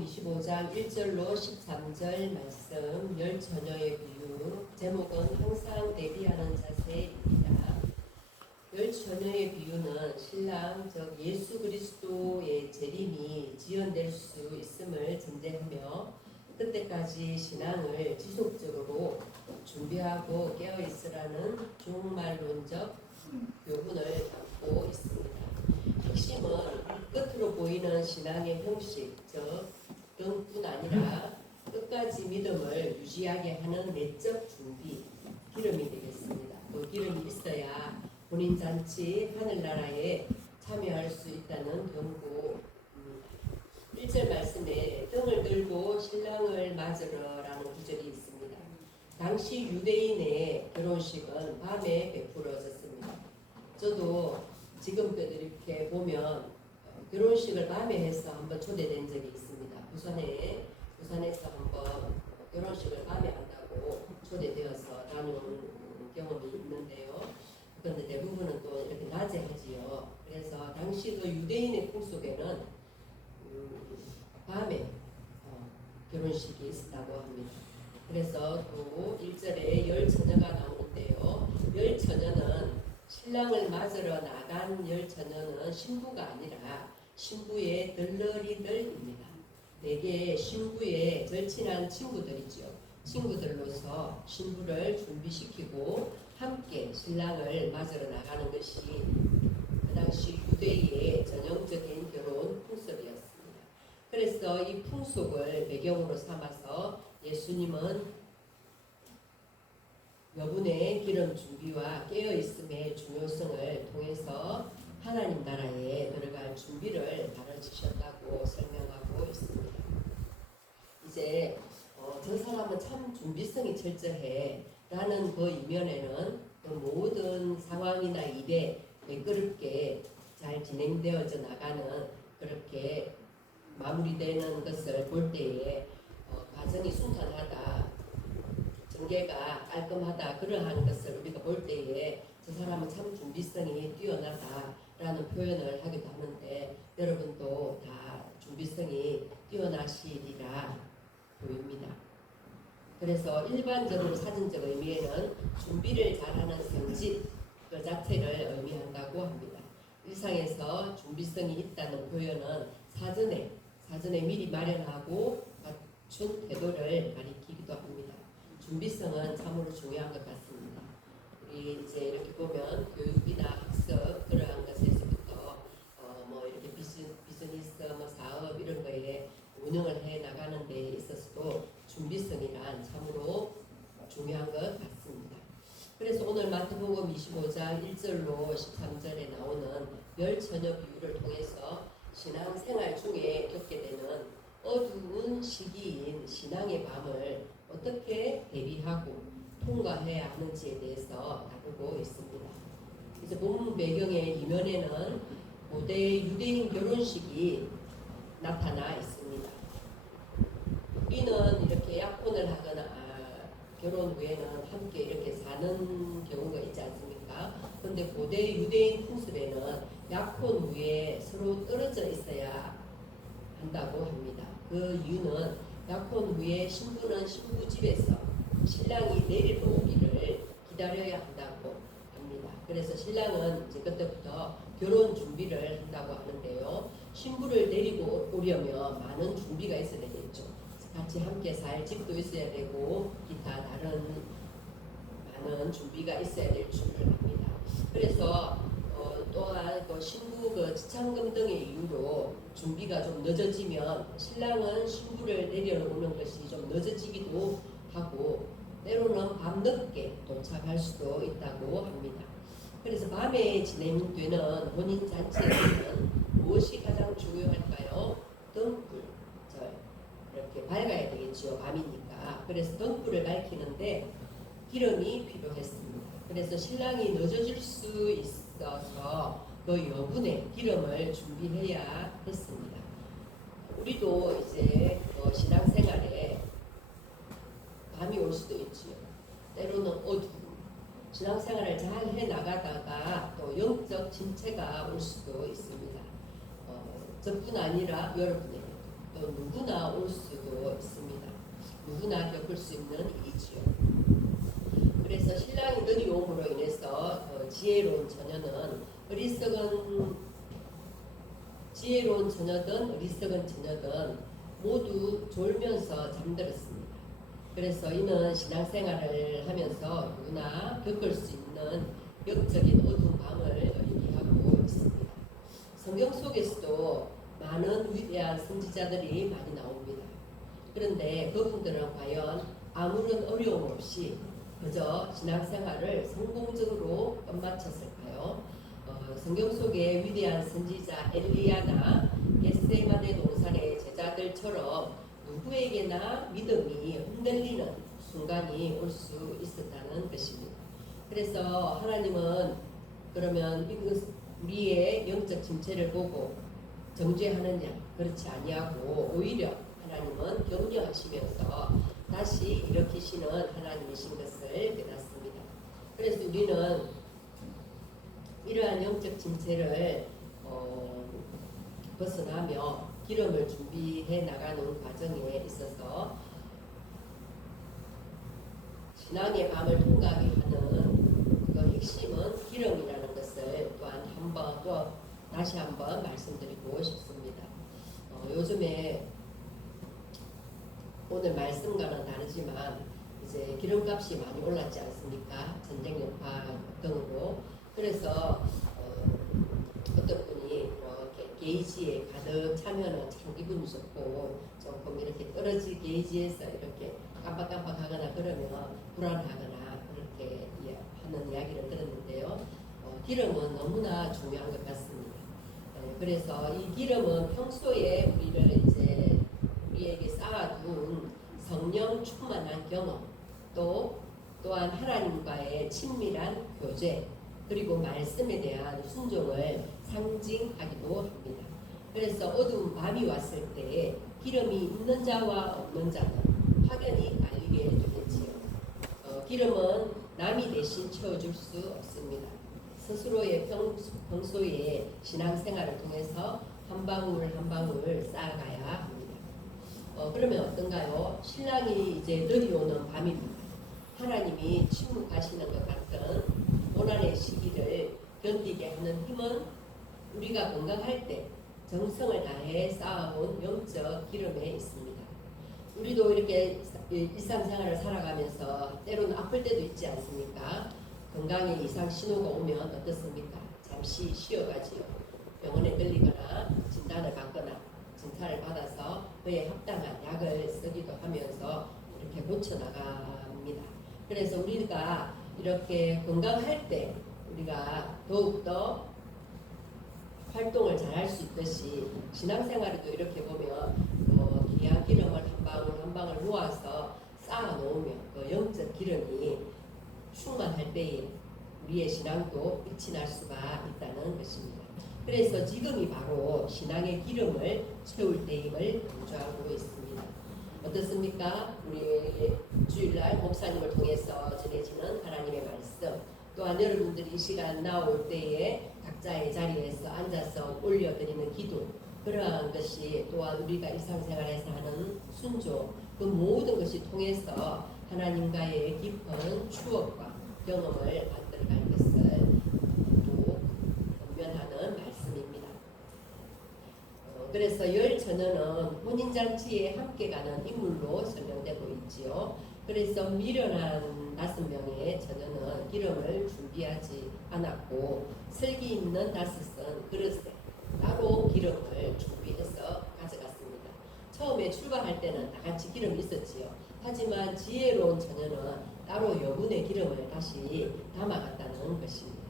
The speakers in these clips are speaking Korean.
마태복음 25장 1절로 13절 말씀 열 처녀의 비유. 제목은 항상 대비하는 자세입니다. 열 처녀의 비유는 신랑 즉 예수 그리스도의 재림이 지연될 수 있음을 전제하며 그때까지 신앙을 지속적으로 준비하고 깨어 있으라는 종말론적 교훈을 담고 있습니다. 핵심은 끝으로 보이는 신앙의 형식, 즉 등뿐 아니라 끝까지 믿음을 유지하게 하는 내적 준비, 기름이 되겠습니다. 그 기름이 있어야 본인 잔치 하늘나라에 참여할 수 있다는 경고. 1절 말씀에 등을 들고 신랑을 맞으러라는 구절이 있습니다. 당시 유대인의 결혼식은 밤에 베풀어졌습니다. 저도 지금껏 이렇게 보면 결혼식을 밤에 해서 한번 초대된 적이 있습니다. 부산에서 한번 결혼식을 밤에 한다고 초대되어서 다녀온 경험이 있는데요. 그런데 대부분은 또 이렇게 낮에 하지요. 그래서 당시 그 유대인의 풍속에는 밤에 결혼식이 있었다고 합니다. 그래서 또 1절에 열 처녀가 나오는데요. 열 처녀는 신랑을 맞으러 나간 열 처녀는 신부가 아니라 신부의 들러리들입니다. 대개 신부의 절친한 친구들이죠. 친구들로서 신부를 준비시키고 함께 신랑을 맞으러 나가는 것이 그 당시 유대의 전형적인 결혼 풍습이었습니다. 그래서 이 풍속을 배경으로 삼아서 예수님은 여분의 기름 준비와 깨어있음의 중요성을 통해서 하나님 나라에 들어갈 준비를 가르치셨다고 설명하고 있습니다. 이제 저 사람은 참 준비성이 철저해 라는 그 이면에는 그 모든 상황이나 일에 매끄럽게 잘 진행되어져 나가는 그렇게 마무리되는 것을 볼 때에 과정이 순탄하다, 전개가 깔끔하다, 그러한 것을 우리가 볼 때에 저 사람은 참 준비성이 뛰어나다라는 표현을 하기도 하는데 여러분도 다 준비성이 뛰어나시리라 보입니다. 그래서 일반적으로 사전적 의미에는 준비를 잘하는 성질 그 자체를 의미한다고 합니다. 일상에서 준비성이 있다는 표현은 사전에 미리 마련하고 갖춘 태도를 가리키기도 합니다. 준비성은 참으로 중요한 것 같습니다. 우리 이제 이렇게 보면 교육이나 학습 그러한 것에서부터 뭐 이렇게 비즈니스 사업 이런 거에 운영을 해 나가는 데 있어서도 준비성이란 참으로 중요한 것 같습니다. 그래서 오늘 마태복음 25장 1절로 13절에 나오는 열 처녀 비유를 통해서 신앙생활 중에 겪게 되는 어두운 시기인 신앙의 밤을 어떻게 대비하고 통과해야 하는지에 대해서 다루고 있습니다. 이제 본문 배경의 이면에는 고대 유대인 결혼식이 나타나 있습니다. 우리는 이렇게 약혼을 하거나 결혼 후에는 함께 이렇게 사는 경우가 있지 않습니까? 그런데 고대 유대인 풍습에는 약혼 후에 서로 떨어져 있어야 한다고 합니다. 그 이유는 약혼 후에 신부는 신부 집에서 신랑이 내리러 오기를 기다려야 한다고 합니다. 그래서 신랑은 이제 그때부터 결혼 준비를 한다고 하는데요. 신부를 데리고 오려면 많은 준비가 있어야 되겠죠. 같이 함께 살 집도 있어야 되고 기타 다른 많은 준비가 있어야 될 줄 압니다. 그래서 또한 그 신부 그 지참금 등의 이유로 준비가 좀 늦어지면 신랑은 신부를 내려오는 것이 좀 늦어지기도 하고 때로는 밤늦게 도착할 수도 있다고 합니다. 그래서 밤에 진행되는 혼인 잔치에서는 무엇이 가장 중요할까요? 등불, 이렇게 밝아야 되겠죠. 밤이니까. 그래서 등불을 밝히는데 기름이 필요했습니다. 그래서 신랑이 늦어질 수 있어서 그 여분의 기름을 준비해야 했습니다. 우리도 이제 신앙생활에 밤이 올 수도 있지요. 때로는 어두움. 신앙생활을 잘 해나가다가 또 영적 침체가 올 수도 있습니다. 저뿐 아니라 여러분에게도 또 또 누구나 올 수도 있습니다. 누구나 겪을 수 있는 일이지요. 그래서 신랑이 늦이 옴으로 인해서 지혜로운 처녀는 지혜로운 처녀든 어리석은 처녀든 모두 졸면서 잠들었습니다. 그래서 이는 신앙생활을 하면서 누구나 겪을 수 있는 영적인 어두운 밤을 의미하고 있습니다. 성경 속에서도 많은 위대한 선지자들이 많이 나옵니다. 그런데 그분들은 과연 아무런 어려움 없이 그저 신앙생활을 성공적으로 끝마쳤을까요? 성경 속의 위대한 선지자 엘리야나 겟세마네 동산의 제자들처럼 누구에게나 믿음이 흔들리는 순간이 올 수 있었다는 것입니다. 그래서 하나님은 그러면 우리의 영적 침체를 보고 정죄하느냐? 그렇지 아니하고 오히려 하나님은 격려하시면서 다시 일으키시는 하나님이신 것을 깨닫습니다. 그래서 우리는 이러한 영적 침체를 벗어나며 기름을 준비해 나가는 과정에 있어서 신앙의 밤을 통과하게 하는 그 핵심은 기름이라는 것을 또한 다시 한번 말씀드리고 싶습니다. 요즘에 오늘 말씀과는 다르지만 이제 기름값이 많이 올랐지 않습니까? 전쟁 여파 등으로. 그래서 어떤 분이 이렇게 게이지에 가득 차면은 참 기분이 좋고 조금 이렇게 떨어질 게이지에서 이렇게 깜빡깜빡하거나 그러면 불안하거나 그렇게 하는 이야기를 들었는데요. 기름은 너무나 중요한 것 같습니다. 그래서 이 기름은 평소에 우리에게 쌓아둔 성령 충만한 경험, 또한 하나님과의 친밀한 교제, 그리고 말씀에 대한 순종을 상징하기도 합니다. 그래서 어두운 밤이 왔을 때 기름이 있는 자와 없는 자는 확연히 갈리게 되겠지요. 기름은 남이 대신 채워줄 수 없습니다. 스스로의 평소의 신앙생활을 통해서 한 방울 한 방울 쌓아가야 합니다. 그러면 어떤가요? 신랑이 이제 내려오는 밤입니다. 하나님이 침묵하시는 것 같은 고난의 시기를 견디게 하는 힘은 우리가 건강할 때 정성을 다해 쌓아온 영적 기름에 있습니다. 우리도 이렇게 일상생활을 살아가면서 때로는 아플 때도 있지 않습니까? 건강에 이상 신호가 오면 어떻습니까? 잠시 쉬어가지요. 병원에 들리거나 진단을 받거나 진찰을 받아서 그에 합당한 약을 쓰기도 하면서 이렇게 고쳐나갑니다. 그래서 우리가 이렇게 건강할 때 우리가 더욱더 활동을 잘할 수 있듯이 신앙생활에도 이렇게 보면 귀한 기름을 한 방울 한 방울 모아서 쌓아 놓으면 그 영적 기름이 충만할 때에 우리의 신앙도 빛이 날 수가 있다는 것입니다. 그래서 지금이 바로 신앙의 기름을 채울 때임을 강조하고 있습니다. 어떻습니까? 우리 주일날 목사님을 통해서 전해지는 하나님의 말씀, 또한 여러분들이 이 시간 나올 때에 각자의 자리에서 앉아서 올려드리는 기도, 그러한 것이 또한 우리가 일상생활에서 하는 순종, 그 모든 것이 통해서 하나님과의 깊은 추억과 경험을 만들어갈 것을 또 권면하는 말씀입니다. 그래서 열 처녀는 혼인잔치에 함께 가는 인물로 설명되고 있지요. 그래서 미련한 5명의 처녀는 기름을 준비하지 않았고 슬기 있는 5은 그릇에 따로 기름을 준비해서 가져갔습니다. 처음에 출발할 때는 다 같이 기름이 있었지요. 하지만 지혜로운 처녀는 따로 여분의 기름을 다시 담아갔다는 것입니다.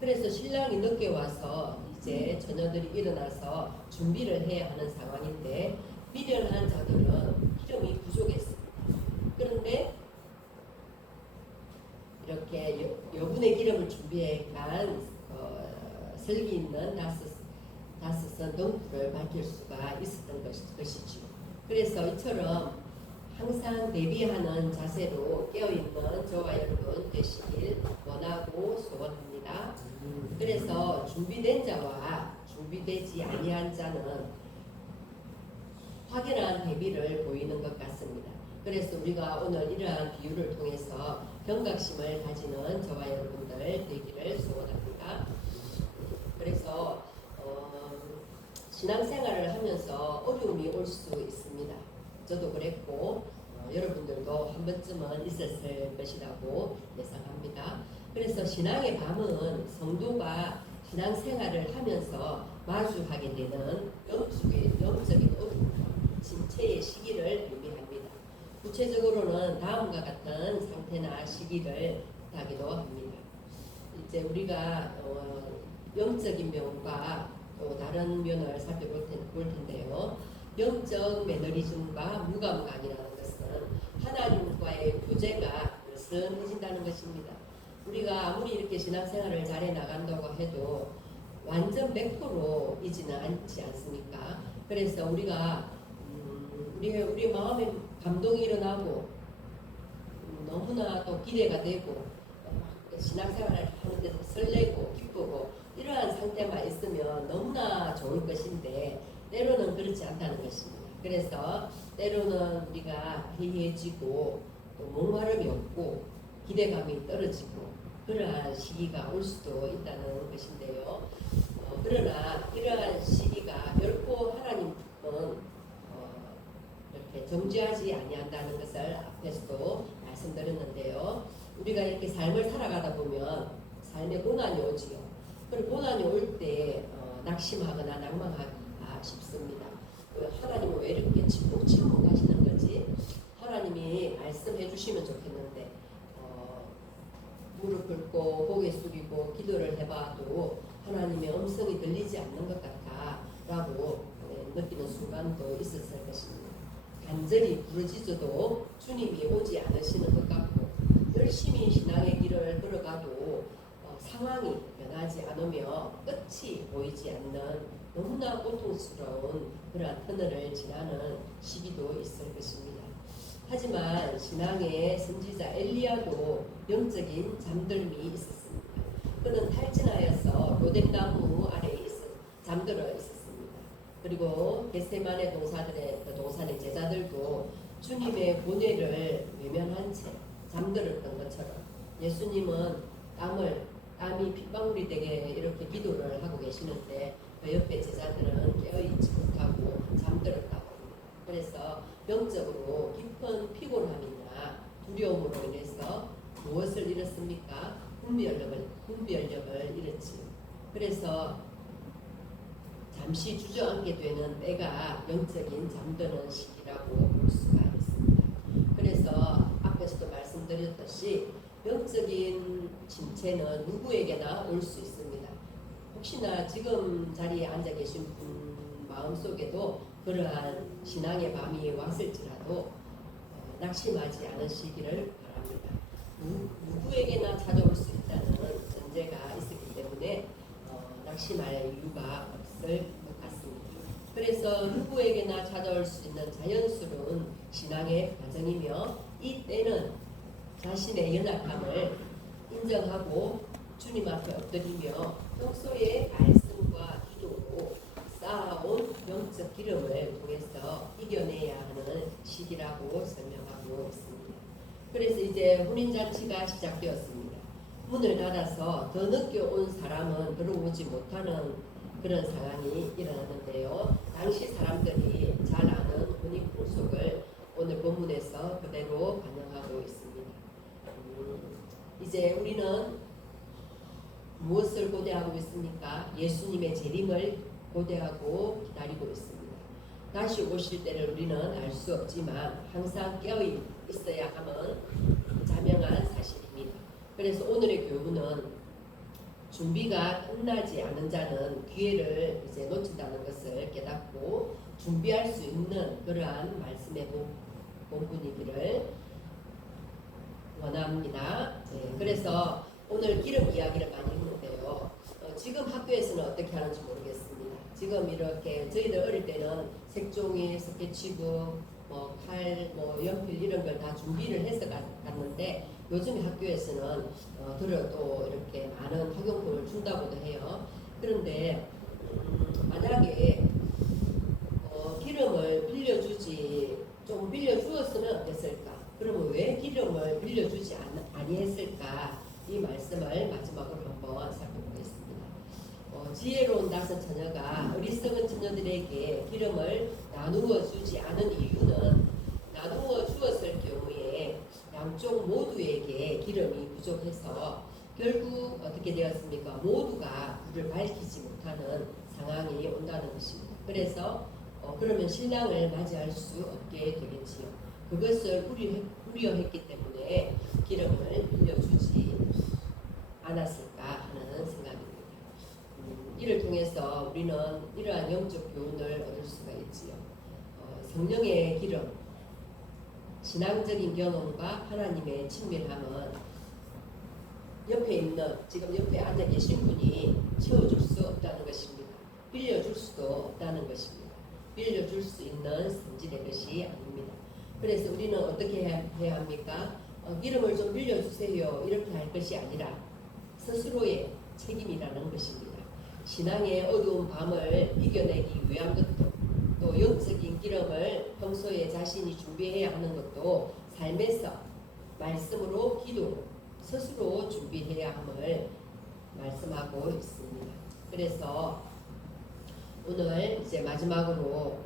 그래서 신랑이 늦게 와서 이제 처녀들이 일어나서 준비를 해야 하는 상황인데 미련한 자들은 기름이 부족했습니다. 그런데 이렇게 여분의 기름을 준비해 간 슬기 있는 5은 덩굴을 밝힐 수가 있었던 것이죠. 그래서 이처럼 항상 대비하는 자세로 깨어있는 저와 여러분 되시길 원하고 소원합니다. 그래서 준비된 자와 준비되지 아니한 자는 확연한 대비를 보이는 것 같습니다. 그래서 우리가 오늘 이러한 비유를 통해서 경각심을 가지는 저와 여러분들 되기를 소원합니다. 그래서 신앙생활을 하면서 어려움이 올 수 있습니다. 저도 그랬고 여러분들도 한 번쯤은 있었을 것이라고 예상합니다. 그래서 신앙의 밤은 성도가 신앙생활을 하면서 마주하게 되는 영적인 진체의 시기를 의미합니다. 구체적으로는 다음과 같은 상태나 시기를 뜻하기도 합니다. 이제 우리가 영적인 면과 또 다른 면을 살펴볼 텐데요. 영적 매너리즘과 무감각이라는 것은 하나님과의 교제가 느슨해진다는 것입니다. 우리가 아무리 이렇게 신앙생활을 잘해 나간다고 해도 완전 100%이지는 않지 않습니까? 그래서 우리가 우리 마음에 감동이 일어나고 너무나 또 기대가 되고 신앙생활을 하는데 설레고 기쁘고 이러한 상태만 있으면 너무나 좋을 것인데 때로는 그렇지 않다는 것입니다. 그래서 때로는 우리가 해이해지고 또 목마름이 없고 기대감이 떨어지고 그러한 시기가 올 수도 있다는 것인데요. 그러나 이러한 시기가 결코 하나님은 이렇게 정죄하지 아니한다는 것을 앞에서도 말씀드렸는데요. 우리가 이렇게 삶을 살아가다 보면 삶에 고난이 오지요. 그리고 고난이 올 때 낙심하거나 낭망하기가 쉽습니다. 하나님은 왜 이렇게 침묵하시는 거지? 하나님이 말씀해 주시면 좋겠는데 무릎 꿇고 고개 숙이고 기도를 해봐도 하나님의 음성이 들리지 않는 것 같아 라고 느끼는 순간도 있었을 것입니다. 간절히 부르짖어도 주님이 오지 않으시는 것 같고 열심히 신앙의 길을 걸어가도 상황이 변하지 않으며 끝이 보이지 않는 너무나 고통스러운 그러한 터널을 지나는 시기도 있을 것입니다. 하지만 신앙의 선지자 엘리야도 영적인 잠들음이 있었습니다. 그는 탈진하여서 로뎀나무 아래에 잠들어 있었습니다. 그리고 겟세마네 동산의 제자들도 주님의 고뇌를 외면한 채 잠들었던 것처럼 예수님은 땀이 핏방울이 되게 이렇게 기도를 하고 계시는데 그 옆에 제자들은 깨어있지 못하고 잠들었다고 합니다. 그래서 영적으로 깊은 피곤함이나 두려움으로 인해서 무엇을 잃었습니까? 분별력을 잃었지. 그래서 잠시 주저앉게 되는 때가 영적인 잠드는 시기라고 볼 수가 있습니다. 그래서 앞에서도 말씀드렸듯이 영적인 침체는 누구에게나 올 수 있습니다. 혹시나 지금 자리에 앉아 계신 분 마음속에도 그러한 신앙의 밤이 왔을지라도 낙심하지 않으시기를 바랍니다. 누구에게나 찾아올 수 있다는 전제가 있었기 때문에 낙심할 이유가 없을 것 같습니다. 그래서 누구에게나 찾아올 수 있는 자연스러운 신앙의 과정이며 이 때는 자신의 연약함을 인정하고 주님 앞에 엎드리며 평소의 말씀과 기도로 쌓아온 영적 기름을 통해서 이겨내야 하는 시기라고 설명하고 있습니다. 그래서 이제 혼인잔치가 시작되었습니다. 문을 닫아서 더 늦게 온 사람은 들어오지 못하는 그런 상황이 일어났는데요. 당시 사람들이 잘 아는 혼인 풍속을 오늘 본문에서 그대로 반영하고 있습니다. 이제 우리는 무엇을 고대하고 있습니까? 예수님의 재림을 고대하고 기다리고 있습니다. 다시 오실 때를 우리는 알 수 없지만 항상 깨어 있어야 하는 자명한 사실입니다. 그래서 오늘의 교훈은 준비가 끝나지 않은 자는 기회를 이제 놓친다는 것을 깨닫고 준비할 수 있는 그러한 말씀의 본분이기를 원합니다. 그래서 오늘 기름 이야기를 많이 했는데요. 지금 학교에서는 어떻게 하는지 모르겠습니다. 지금 이렇게 저희들 어릴 때는 색종이, 스케치북, 칼, 연필 이런 걸 다 준비를 해서 갔는데 요즘 학교에서는 들어도 이렇게 많은 학용품을 준다고도 해요. 그런데 만약에 기름을 빌려주지 좀 빌려주었으면 어땠을까? 그러면 왜 기름을 빌려주지 아니했을까? 이 말씀을 마지막으로 한번 살펴보겠습니다. 지혜로운 다섯 처녀가 어리석은 처녀들에게 기름을 나누어 주지 않은 이유는 나누어 주었을 경우에 양쪽 모두에게 기름이 부족해서 결국 어떻게 되었습니까? 모두가 불을 밝히지 못하는 상황이 온다는 것입니다. 그래서 그러면 신랑을 맞이할 수 없게 되겠지요. 그것을 우려했기 때문에 기름을 빌려주지 않았을까 하는 생각입니다. 이를 통해서 우리는 이러한 영적 교훈을 얻을 수가 있지요. 성령의 기름, 신앙적인 경험과 하나님의 친밀함은 옆에 있는 지금 옆에 앉아 계신 분이 채워줄 수 없다는 것입니다. 빌려줄 수도 없다는 것입니다. 빌려줄 수 있는 성질의 것이 아닙니다. 그래서 우리는 어떻게 해야 합니까? 기름을 좀 빌려주세요 이렇게 할 것이 아니라 스스로의 책임이라는 것입니다. 신앙의 어두운 밤을 이겨내기 위한 것도 또 영적인 기름을 평소에 자신이 준비해야 하는 것도 삶에서 말씀으로 기도로 스스로 준비해야 함을 말씀하고 있습니다. 그래서 오늘 이제 마지막으로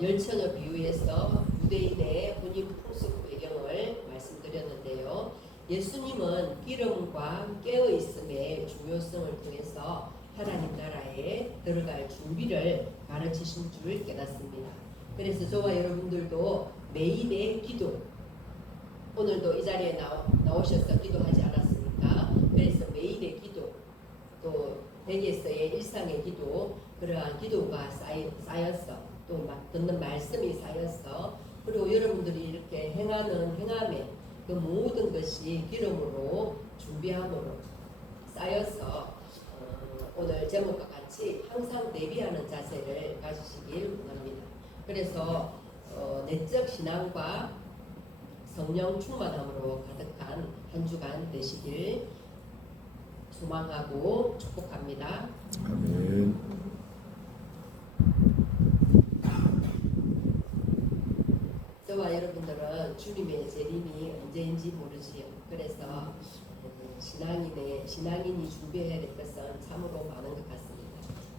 열처녀 비유에서 유대인의 혼인 풍습 배경을 말씀드렸는데요. 예수님은 기름과 깨어있음의 중요성을 통해서 하나님 나라에 들어갈 준비를 가르치신 줄 깨닫습니다. 그래서 저와 여러분들도 매일의 기도, 오늘도 이 자리에 나오셔서 기도하지 않았습니까? 그래서 매일의 기도, 또 댁에서의 일상의 기도, 그러한 기도가 쌓여서 또 듣는 말씀이 쌓여서 그리고 여러분들이 이렇게 행하는 행함에 그 모든 것이 기름으로 준비함으로 쌓여서 오늘 제목과 같이 항상 대비하는 자세를 가지시길 원합니다. 그래서 내적 신앙과 성령 충만함으로 가득한 한 주간 되시길 소망하고 축복합니다. 아멘. 저와 여러분들은 주님의 재림이 언제인지 모르지요. 그래서 신앙인이 준비해야 될 것은 참으로 많은 것 같습니다.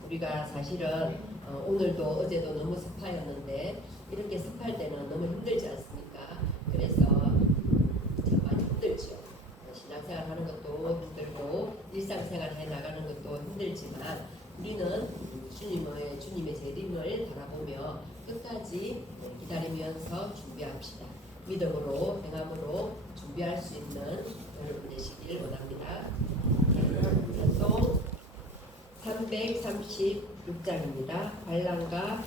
우리가 사실은 오늘도 어제도 너무 습하였는데 이렇게 습할 때는 너무 힘들지 않습니까? 그래서 참 많이 힘들죠. 신앙생활 하는 것도 힘들고 일상생활 해 나가는 것도 힘들지만 우리는 주님의 재림을 바라보며 끝까지 기다리면서 준비합시다. 믿음으로 행함으로 준비할 수 있는 여러분 되시길 원합니다. 찬송 336장입니다. 관람과